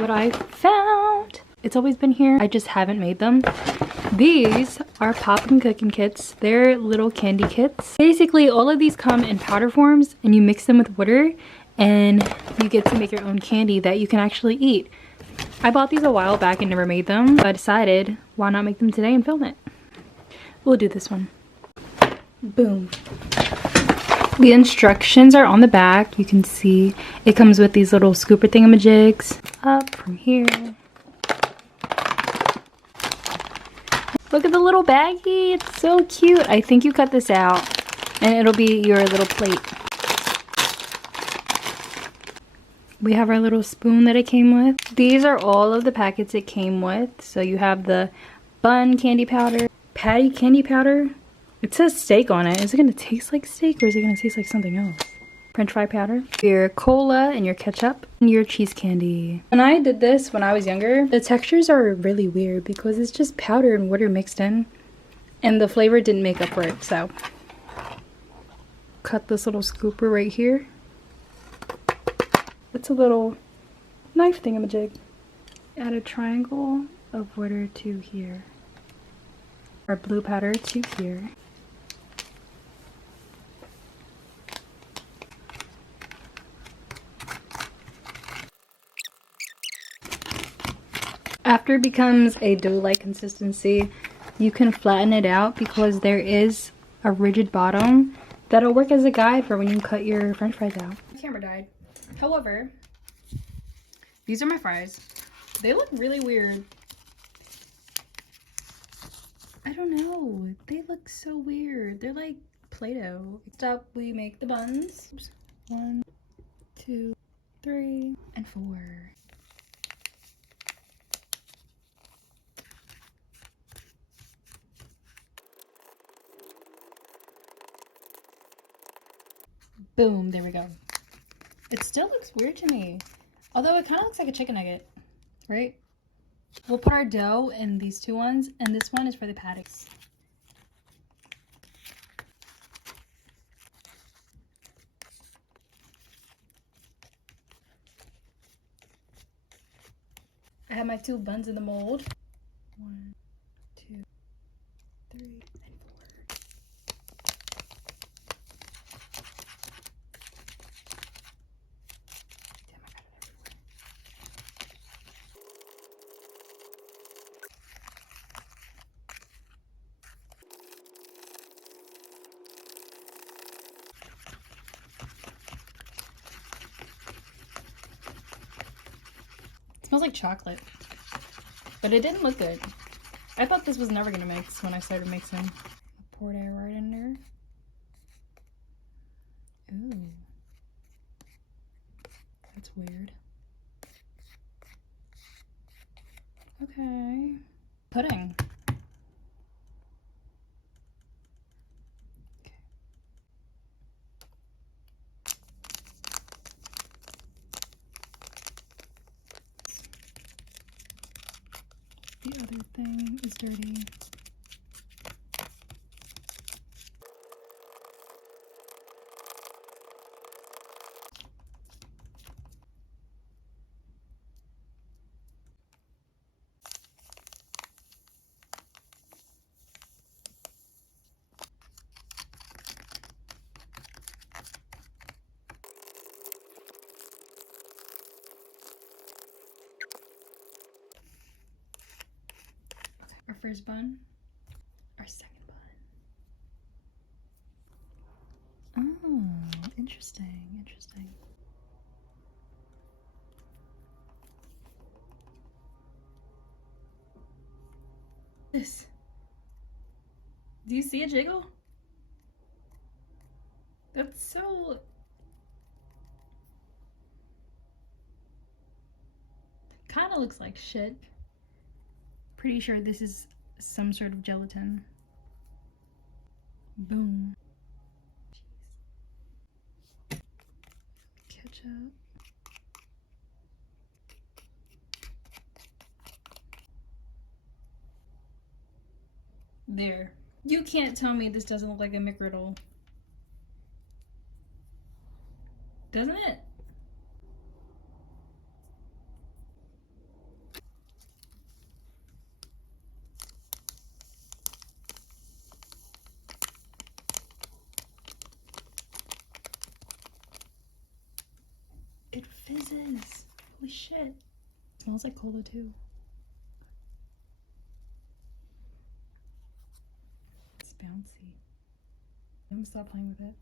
what I found. It's always been here, I just haven't made them. These are Popin Cookin kits. They're little candy kits. Basically, all of these come in powder forms and you mix them with water and you get to make your own candy that you can actually eat. I bought these a while back and never made them, but I decided why not make them today and film it. We'll do this one. Boom. The instructions are on the back. You can see it comes with these little scooper thingamajigs up from here. Look at the little baggie. It's so cute. I think you cut this out and it'll be your little plate. We have our little spoon that it came with. These are all of the packets it came with. So you have the bun candy powder, patty candy powder. It says steak on it. Is it going to taste like steak or is it going to taste like something else? French fry powder, your cola and your ketchup, and your cheese candy. When I did this when I was younger, the textures are really weird because it's just powder and water mixed in. And the flavor didn't make up for it, so. Cut this little scooper right here. It's a little knife thingamajig. Add a triangle of water to here. Our blue powder to here. After it becomes a dough-like consistency, you can flatten it out because there is a rigid bottom that'll work as a guide for when you cut your french fries out. My camera died. However, these are my fries. They look really weird. I don't know. They look so weird. They're like Play-Doh. Next up, we make the buns. Oops. 1, 2, 3, and 4. Boom, there we go. It still looks weird to me. Although it kind of looks like a chicken nugget, right? We'll put our dough in these two ones, and this one is for the patties. I have my 2 buns in the mold. 1, 2, 3, and 4. Smells like chocolate, but it didn't look good. I thought this was never gonna mix when I started mixing. I poured it right in there. Ooh, that's weird. Okay, pudding. The other thing is dirty. Our first bun, our second bun. Oh, interesting, interesting. This. Do you see a jiggle? That's so... Kind of looks like shit. Pretty sure this is some sort of gelatin. Boom. Jeez. Ketchup. There. You can't tell me this doesn't look like a McGriddle. Doesn't it? fizzes. Holy shit. It smells like cola too. It's bouncy. I'm gonna stop playing with it.